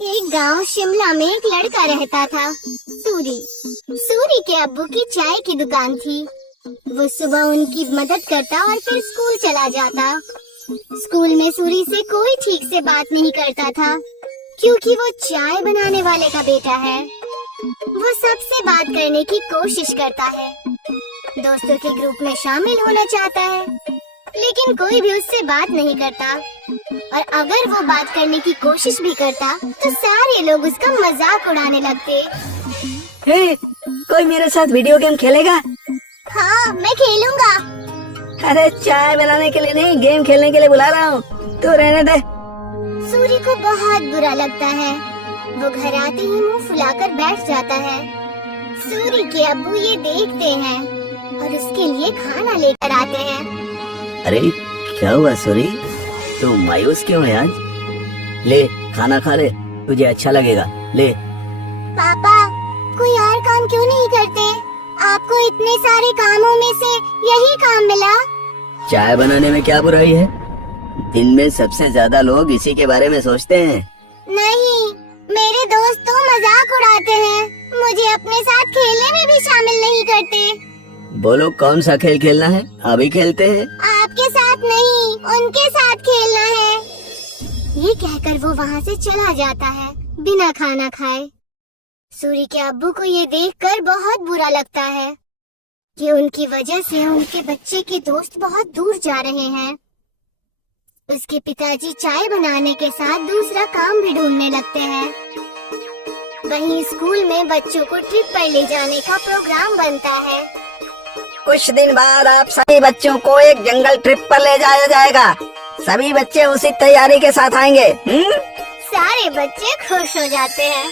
एक गांव शिमला में एक लड़का रहता था, सूरी। सूरी के अब्बू की चाय की दुकान थी। वो सुबह उनकी मदद करता और फिर स्कूल चला जाता। स्कूल में सूरी से कोई ठीक से बात नहीं करता था, क्योंकि वो चाय बनाने वाले का बेटा है। वो सबसे बात करने की कोशिश करता है, दोस्तों के ग्रुप में शामिल होना चाहता है, लेकिन कोई भी उससे बात नहीं करता। और अगर वो बात करने की कोशिश भी करता तो सारे लोग उसका मजाक उड़ाने लगते। हे, कोई मेरे साथ वीडियो गेम खेलेगा? हाँ, मैं खेलूंगा। अरे चाय बनाने के लिए नहीं, गेम खेलने के लिए बुला रहा हूँ, तू रहने दे। सूरी को बहुत बुरा लगता है। वो घर आते ही मुंह फुलाकर बैठ जाता है। सूरी के अब्बू ये देखते हैं और उसके लिए खाना लेकर आते हैं। अरे क्या हुआ सूरी, तू मायूस क्यों है आज? ले खाना खा ले, तुझे अच्छा लगेगा, ले। पापा, कोई और काम क्यों नहीं करते? आपको इतने सारे कामों में से यही काम मिला। चाय बनाने में क्या बुराई है? दिन में सबसे ज्यादा लोग इसी के बारे में सोचते हैं। नहीं, मेरे दोस्त तो मजाक उड़ाते हैं, मुझे अपने साथ खेलने में भी शामिल नहीं करते। बोलो कौन सा खेल खेलना है, अभी खेलते हैं। आपके साथ नहीं, उनके साथ खेलना है। ये कहकर वो वहाँ से चला जाता है बिना खाना खाए। सूरी के अब्बू को ये देखकर बहुत बुरा लगता है कि उनकी वजह से उनके बच्चे के दोस्त बहुत दूर जा रहे हैं। उसके पिताजी चाय बनाने के साथ दूसरा काम भी ढूंढने लगते हैं। वहीं स्कूल में बच्चों को ट्रिप पर ले जाने का प्रोग्राम बनता है। कुछ दिन बाद आप सभी बच्चों को एक जंगल ट्रिप पर ले जाया जाएगा। सभी बच्चे उसी तैयारी के साथ आएंगे। सारे बच्चे खुश हो जाते हैं।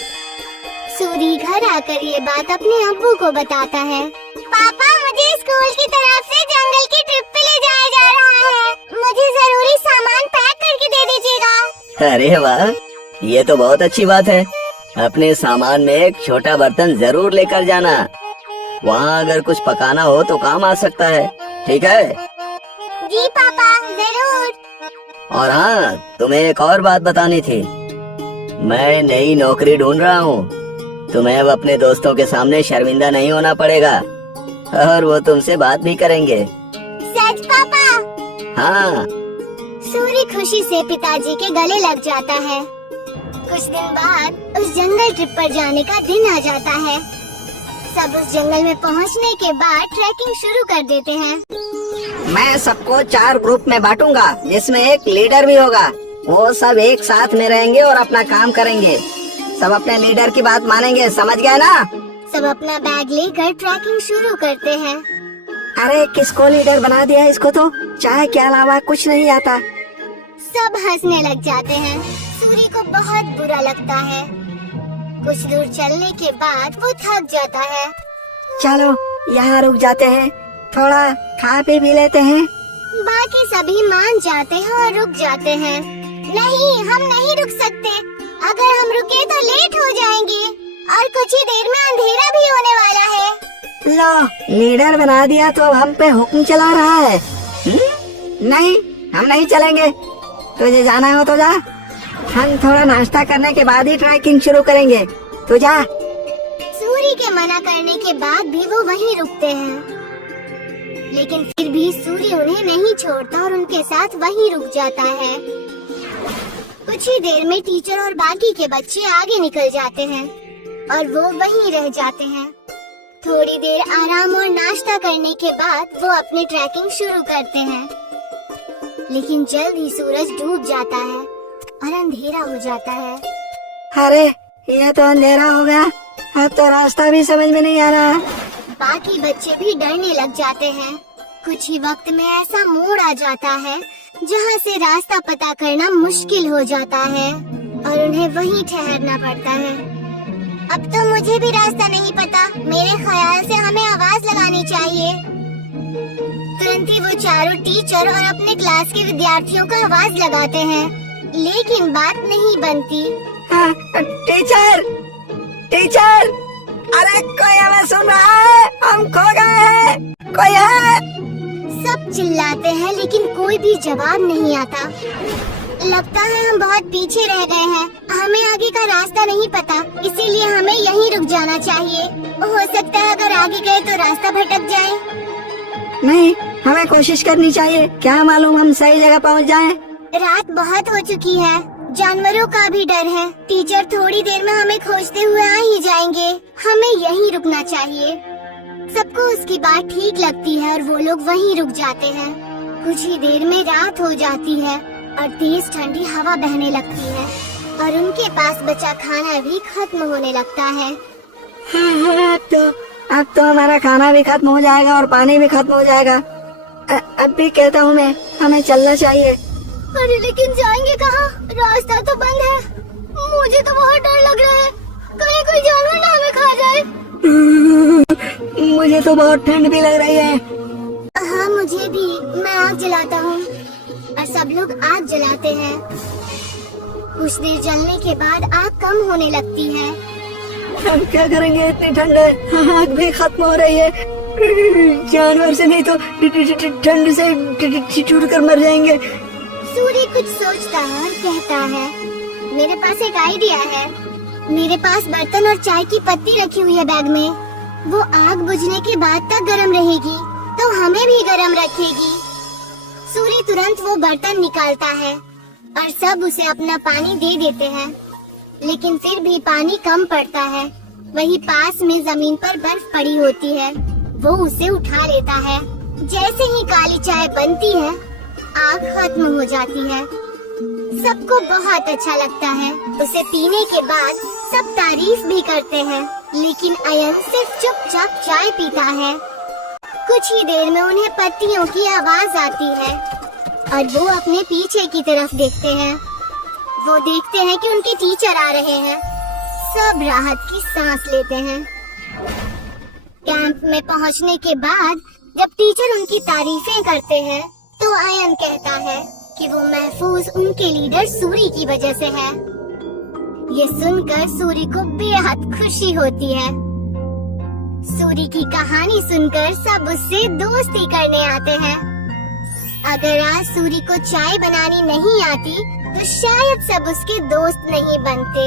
सूरी घर आकर ये बात अपने अब्बू को बताता है। पापा, मुझे स्कूल की तरफ से जंगल की ट्रिप पे ले जाया जा रहा है। मुझे जरूरी सामान पैक करके दे दीजिएगा। अरे वाह, ये तो बहुत अच्छी बात है। अपने सामान में एक छोटा बर्तन जरूर लेकर जाना, वहाँ अगर कुछ पकाना हो तो काम आ सकता है, ठीक है? जी पापा, जरूर। और हाँ, तुम्हें एक और बात बतानी थी। मैं नई नौकरी ढूंढ रहा हूँ। तुम्हें अब अपने दोस्तों के सामने शर्मिंदा नहीं होना पड़ेगा और वो तुमसे बात भी करेंगे। सच पापा? हाँ। सूरी खुशी से पिताजी के गले लग जाता है। कुछ दिन बाद उस जंगल ट्रिप पर जाने का दिन आ जाता है। सब उस जंगल में पहुंचने के बाद ट्रैकिंग शुरू कर देते हैं। मैं सबको 4 ग्रुप में बांटूंगा, जिसमें एक लीडर भी होगा। वो सब एक साथ में रहेंगे और अपना काम करेंगे। सब अपने लीडर की बात मानेंगे, समझ गए ना? सब अपना बैग लेकर ट्रैकिंग शुरू करते हैं। अरे किसको लीडर बना दिया? इसको तो चाय के अलावा कुछ नहीं आता। सब हंसने लग जाते हैं। सूरी को बहुत बुरा लगता है। कुछ दूर चलने के बाद वो थक जाता है। चलो यहाँ रुक जाते हैं, थोड़ा खा पी भी लेते हैं। बाकी सभी मान जाते हैं और रुक जाते हैं। नहीं, हम नहीं रुक सकते। अगर हम रुके तो लेट हो जाएंगे और कुछ ही देर में अंधेरा भी होने वाला है। लो, लीडर बना दिया तो अब हम पे हुक्म चला रहा है। नहीं, हम नहीं चलेंगे। तुझे जाना हो तो जा, हम थोड़ा नाश्ता करने के बाद ही ट्रैकिंग शुरू करेंगे। तू जा। सूरी के मना करने के बाद भी वो वहीं रुकते हैं, लेकिन फिर भी सूरी उन्हें नहीं छोड़ता और उनके साथ वहीं रुक जाता है। कुछ ही देर में टीचर और बाकी के बच्चे आगे निकल जाते हैं और वो वहीं रह जाते हैं। थोड़ी देर आराम और नाश्ता करने के बाद वो अपनी ट्रैकिंग शुरू करते हैं, लेकिन जल्द ही सूरज डूब जाता है और अंधेरा हो जाता है। अरे ये तो अंधेरा हो गया, अब तो रास्ता भी समझ में नहीं आ रहा। बाकी बच्चे भी डरने लग जाते हैं। कुछ ही वक्त में ऐसा मोड़ आ जाता है जहाँ से रास्ता पता करना मुश्किल हो जाता है और उन्हें वहीं ठहरना पड़ता है। अब तो मुझे भी रास्ता नहीं पता। मेरे ख्याल से हमें आवाज लगानी चाहिए। तुरंत ही वो चारों टीचर और अपने क्लास के विद्यार्थियों को आवाज लगाते हैं, लेकिन बात नहीं बनती। टीचर, टीचर, अरे कोई हमें सुन रहा है? हम खो गए हैं, कोई है? सब चिल्लाते हैं लेकिन कोई भी जवाब नहीं आता। लगता है हम बहुत पीछे रह गए हैं, हमें आगे का का रास्ता नहीं पता, इसीलिए हमें यहीं रुक जाना चाहिए। हो सकता है अगर आगे गए तो रास्ता भटक जाए। नहीं, हमें कोशिश करनी चाहिए, क्या मालूम हम सही जगह पहुंच जाएं। रात बहुत हो चुकी है, जानवरों का भी डर है। टीचर थोड़ी देर में हमें खोजते हुए आ ही जाएंगे। हमें यहीं रुकना चाहिए। सबको उसकी बात ठीक लगती है और वो लोग वहीं रुक जाते हैं। कुछ ही देर में रात हो जाती है और तेज ठंडी हवा बहने लगती है और उनके पास बचा खाना भी खत्म होने लगता है। अब तो हमारा खाना भी खत्म हो जाएगा और पानी भी खत्म हो जाएगा। अब भी कहता हूँ मैं, हमें चलना चाहिए। अरे लेकिन जाएंगे कहाँ? रास्ता तो बंद है। मुझे तो बहुत डर लग रहा है, कहीं कोई जानवर ना हमें खा जाए। मुझे तो बहुत ठंड भी लग रही है। हाँ मुझे भी। मैं आग जलाता हूँ और सब लोग आग जलाते हैं। कुछ देर जलने के बाद आग कम होने लगती है। हम क्या करेंगे, इतनी ठंड है, आग भी खत्म हो रही है। जानवर से नहीं तो ठंड से छूट कर मर जाएंगे। सूर्य कुछ सोचता है और कहता है, मेरे पास एक आइडिया है। मेरे पास बर्तन और चाय की पत्ती रखी हुई है बैग में। वो आग बुझने के बाद तक गर्म रहेगी तो हमें भी गर्म रखेगी। सूर्य तुरंत वो बर्तन निकालता है और सब उसे अपना पानी दे देते हैं, लेकिन फिर भी पानी कम पड़ता है। वहीं पास में जमीन पर बर्फ पड़ी होती है, वो उसे उठा लेता है। जैसे ही काली चाय बनती है, आग खत्म हो जाती है। सबको बहुत अच्छा लगता है। उसे पीने के बाद सब तारीफ भी करते हैं, लेकिन अयन सिर्फ चुपचाप चाय पीता है। कुछ ही देर में उन्हें पत्तियों की आवाज आती है और वो अपने पीछे की तरफ देखते हैं। वो देखते हैं कि उनके टीचर आ रहे हैं। सब राहत की सांस लेते हैं। कैंप में पहुंचने के बाद जब टीचर उनकी तारीफें करते हैं तो अयन कहता है कि वो महफूज उनके लीडर सूरी की वजह से है। ये सुनकर सूरी को बेहद खुशी होती है। सूरी की कहानी सुनकर सब उससे दोस्ती करने आते हैं। अगर आज सूरी को चाय बनानी नहीं आती तो शायद सब उसके दोस्त नहीं बनते।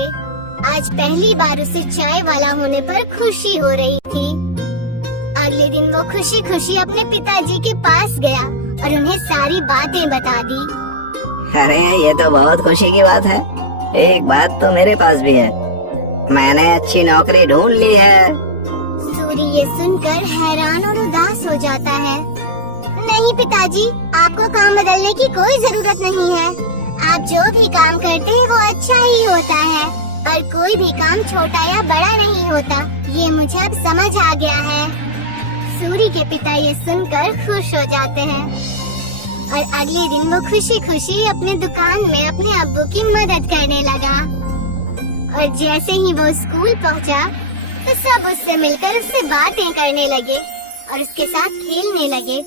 आज पहली बार उसे चाय वाला होने पर खुशी हो रही थी। अगले दिन वो खुशी खुशी अपने पिताजी के पास गया और उन्हें सारी बातें बता दी। अरे ये तो बहुत खुशी की बात है। एक बात तो मेरे पास भी है, मैंने अच्छी नौकरी ढूंढ ली है। सूरी ये सुनकर हैरान और उदास हो जाता है। नहीं पिताजी, आपको काम बदलने की कोई जरूरत नहीं है। आप जो भी काम करते हैं वो अच्छा ही होता है और कोई भी काम छोटा या बड़ा नहीं होता। ये मुझे अब समझ आ गया है। सूरी के पिता ये सुनकर खुश हो जाते हैं और अगले दिन वो खुशी खुशी अपने दुकान में अपने अब्बू की मदद करने लगा। और जैसे ही वो स्कूल पहुंचा तो सब उससे मिलकर उससे बातें करने लगे और उसके साथ खेलने लगे।